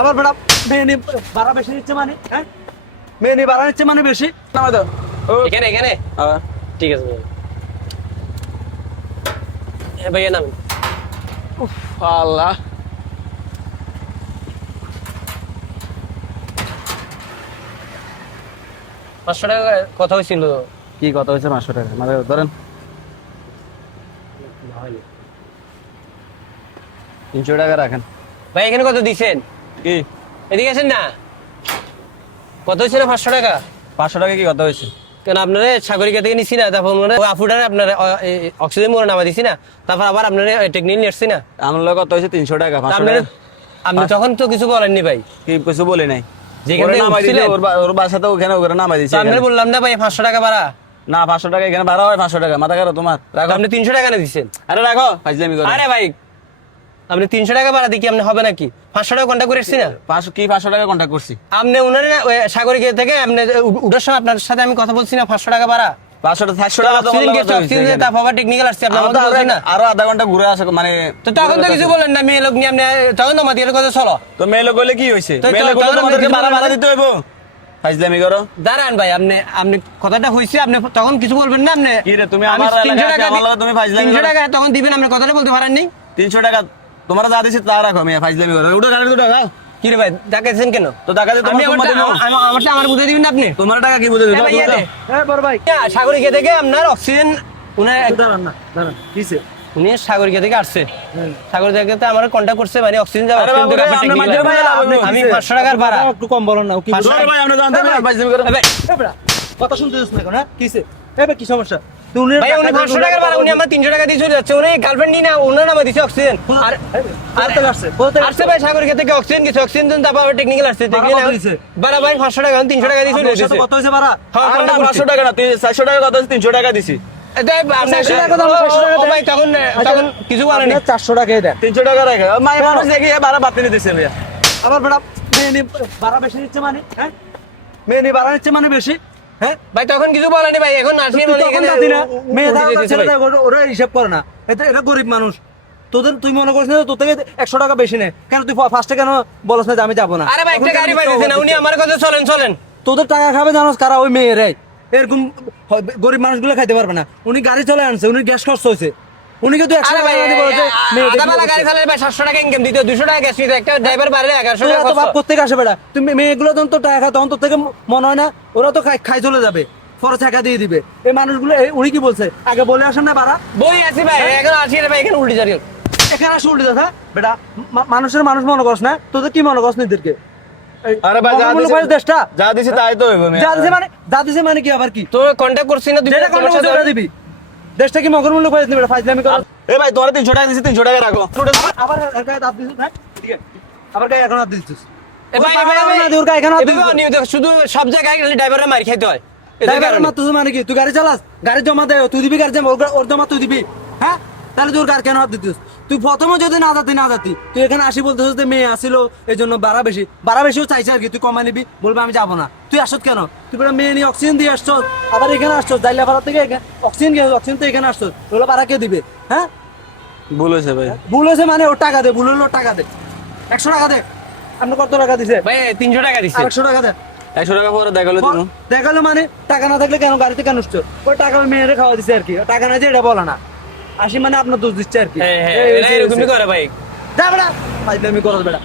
আবার বেটা মেয়ে নিয়ে ভাড়া বেশি নিচ্ছে মানে, হ্যাঁ মেয়ে নিয়ে ভাড়া নিচ্ছে মানে বেশি। নামা দাও। এখানে এখানে ঠিক আছে ভাই। ভাইয়া নাম আল্লাহ, 500 টাকা কথা হয়েছিল। কি কথা হয়েছে? 500 টাকা মানে ধরেন 300 টাকা রাখেন। ভাই এখানে কত দিছেন? কি এদিকে আসেন না। কত হয়েছিল? 500 টাকা। 500 টাকা কি কথা হয়েছে? কেন আপনারা সাগরিকা থেকে নিছি না, তারপর মনে আফুটার আপনার অক্সিজেন মোড়ে নামা দিছি না, তারপর আবার আপনার টেকনিক নিচ্ছি না। আমার লোক কত হয়েছে? 300 টাকা। 500 আপনার টাকা আপনি তখন তো কিছু বলেননি ভাই। কি কিছু বলি নাই। যেখানে ওরে নামাই দিছে, উঠছিলেন, ওর বাসাতে ওখানে ওখানে নামাই দিছে। আপনার বললাম না ভাই 500 টাকা ভাড়া। না 500 টাকা এখানে ভাড়া হয়। 500 টাকা মাথা কারো তোমার? রাখো। আপনি 300 টাকা না দিচ্ছেন। আরে রাখো, ফাইজলামি করো। আরে ভাই আপনি 300 টাকা ভাড়া দিয়ে কি আপনি হবে নাকি? 500 টাকা কন্ট্যাক্ট করেছি না। 500 টাকা কন্ট্যাক্ট করছি। আপনি উনার সাগরিকা থেকে আপনি উঠার সময় আপনার সাথে আমি কথা বলছি না 500 টাকা ভাড়া। 700 টাকা অক্সিজেন গেছে, অক্সিজেন তারপর আবার টেকনিক্যাল আসছে, আপনার কথা বলছি না। আরো আধা ঘন্টা ঘুরে আসে মানে। তো তখন তো কিছু বলেন না, মেয়ে লোক নিয়ে আপনি তখন তো মাতিয়ার কথা চলো। তো মেয়ে লোক হইলে কি হইছে? তো মেয়ে লোক হইলে তখন তোমাদেরকে আপনি ভাড়া দিতে হইব। ফাইজলামি করো। দাঁড়ান ভাই, আপনি আপনি কথাটা হইছে, আপনি তখন কিছু বলবেন না। আপনি কি রে তুমি আমি আমার 300 এলাকায় টাকা আমার লগে তুমি ফাইজলামি 300 করো। টাকা তখন দিবেন, আপনি কথাটা বলতে পারেন নি। 300 টাকা তোমরা যা দিছি তা রাখো। মেয়ে ফাইজলামি করো। উঠো গাড়ি উঠো। যাও। কি রে ভাই দেখাইছেন কেন? তো টাকা দিয়ে আপনি তোমার আমারটা আমার বুঝে দিবেন না আপনি। তোমার টাকা কি বুঝে দিবা? ভাই ইয়ে দে। হ্যাঁ বড় ভাই। সাগরিকা থেকে আপনার অক্সিজেন উনি দাঁড়ান না, দাঁড়ান। কিসে? উনি সাগরিকা থেকে আসছে। সাগরিকা থেকে আমার কন্টাক্ট করছে, মানে অক্সিজেন যাবে। আরে বাবা রে, আপনি মাঝে ভাই আমি 500 টাকার ভাড়া। একটু কম বলুন না। কি বড় ভাই আপনি জানতে না ফাইজলামি করো। ভাই কথা শুনতে দিছ না কেন? হ্যাঁ কিসে? এবে কি সমস্যা? উনি 500 টাকার ভাড়া, উনি আমার 300 টাকা দিয়ে চলে যাচ্ছে। উনি গার্লফ্রেন্ড নিয়ে না, ওনার নামে দিছে অক্সিজেন। আর আসছে ভাই সাগরিকা থেকে অক্সিজেন গেছে, অক্সিজেন দেন তারপর আবার টেকনিক্যাল আসছে। টেকনিক্যাল ভাড়া ভাই 500 টাকা, 300 টাকা দিয়ে চলে যাচ্ছে। কত হইছে ভাড়া? হ্যাঁ, আরে না 500 টাকা না, 400 টাকা কত হইছে? 300 টাকা দিছি। তখন কিছু বলেনি। 400 টাকাই দেন। 300 টাকা রাখে। মাই মানুষ দেখি ভাড়া বাতিল দিতেছে ভাইয়া। আবার বেটা মেয়ে নি ভাড়া বেশি নিচ্ছে মানে, হ্যাঁ মেয়ে নি ভাড়া নিচ্ছে মানে বেশি, হ্যাঁ ভাই তখন কিছু বলেনি ভাই। এখন আসি তুই মানে তখন এখানে জানি না মেয়ে উঠে দাঁড়া যেতেছে ছেলে ভাই। ওরা হিসাব করে না। এটা গরিব মানুষ। তোদের তুই মনে করিস না তোর থেকে 100 টাকা বেশি নেয় কেন? তুই ফার্স্টে কেন বলছ না যে আমি যাবো না? আরে ভাই একটা গাড়ি পাইতেছে না, উনি আমার কথা চলেন চলেন। তোদের টাকা খাবে জানোস কারা? ওই মেয়েরাই। এরকম গরিব মানুষগুলো খাইতে পারবে না। উনি গাড়ি চলে আনছে, উনি গ্যাস খরচ হয়েছে। উনি কিন্তু 100 আরে টাকা ভাই দিয়ে বলে যে মেয়ে দেখি আদামালা গাড়ি চালালে ভাই 700 টাকা ইনকাম দিতে, 200 টাকা গ্যাস নিতে, একটা ড্রাইভার বাড়লে 1100 টাকা তো বাপ খরচ। কোথেকে আসে বেটা? তুমি মেয়েগুলো যখন তো টাকা খায় তখন তোর থেকে মনে হয় না ওরা তো খাই চলে যাবে, পরে টাকা দিয়ে দিবে। এই মানুষগুলো উনি কি বলছে আগে বলে আসেন না বাড়া? বই আছি ভাই, এখন আসি রে ভাই, এখানে উল্টি যারি। এখানে আসে উল্টে দাদা বেটা। মানুষের মানুষ মনে করস না? তোদের কি মনে করস নিজেদেরকে? আরে ভাই দেশটা যা দিছি তাই তো হইব যা দিছে মানে কি আবার কি? তো কন্টাক্ট করছি না, যেটা কোনো ওটা দিবি। দেশটা কি মগর মূল্য পাইছিস বেটা? ফাইজলামি কর। এ ভাই তোরা 300 টাকা দিছি, 300 টাকা রাখো। আবার গায়ে দাঁত দিছিস না? ঠিক আছে। আবার গায়ে এখন দাঁত দিছিস। এ ভাই ওর গায়ে এখন হাত দিছিস। শুধু সব জায়গায় ড্রাইভারের মার খাইতে হয়। ড্রাইভারের মা তুই মানে কি? তুই গাড়ি চালাস, গাড়ি জমা দে, তুই দিবি গাড়ি জমা, ওর জমা তুই দিবি, হ্যাঁ? তাহলে তোর গাড়ি কেন হাত দিতিস? তুই প্রথমে যদি না যাতি তুই এখানে আসি বলতেছিস যে মেয়ে আসিল এই জন্য ভাড়া বেশিও চাইছে আর কি। তুই কমাই নিবি, বলবি আমি যাবো না। তুই আসত কেন? তুই বলে মেয়ে নিয়ে অক্সিজেন দিয়ে আসছ, আবার এখানে আসছ জাইলা ভাড়া থেকে অক্সিজেন তো এখানে আসছ, ওগুলো ভাড়া কে দিবে? হ্যাঁ ভুল হয়েছে ভাই। ভুল হয়েছে মানে ওর টাকা দে, ভুল হলো টাকা দে, 100 টাকা দে। আপনি কত টাকা দিছে? ভাই 300 টাকা দিছে। 100 টাকা দে। 100 টাকা পরে দেখালো তুমি। দেখালো মানে টাকা না থাকলে কেন গাড়িতে কেন উঠছো? ওই টাকা ওই মেয়েরে খাওয়া দিছে আর কি। টাকা না যে এটা বলে না, আসি মানে আপনার দোষ দিচ্ছে আর কি। হ্যাঁ হ্যাঁ এরকমই করে ভাই। যা বেটা, ফাইজলামি করো বেটা।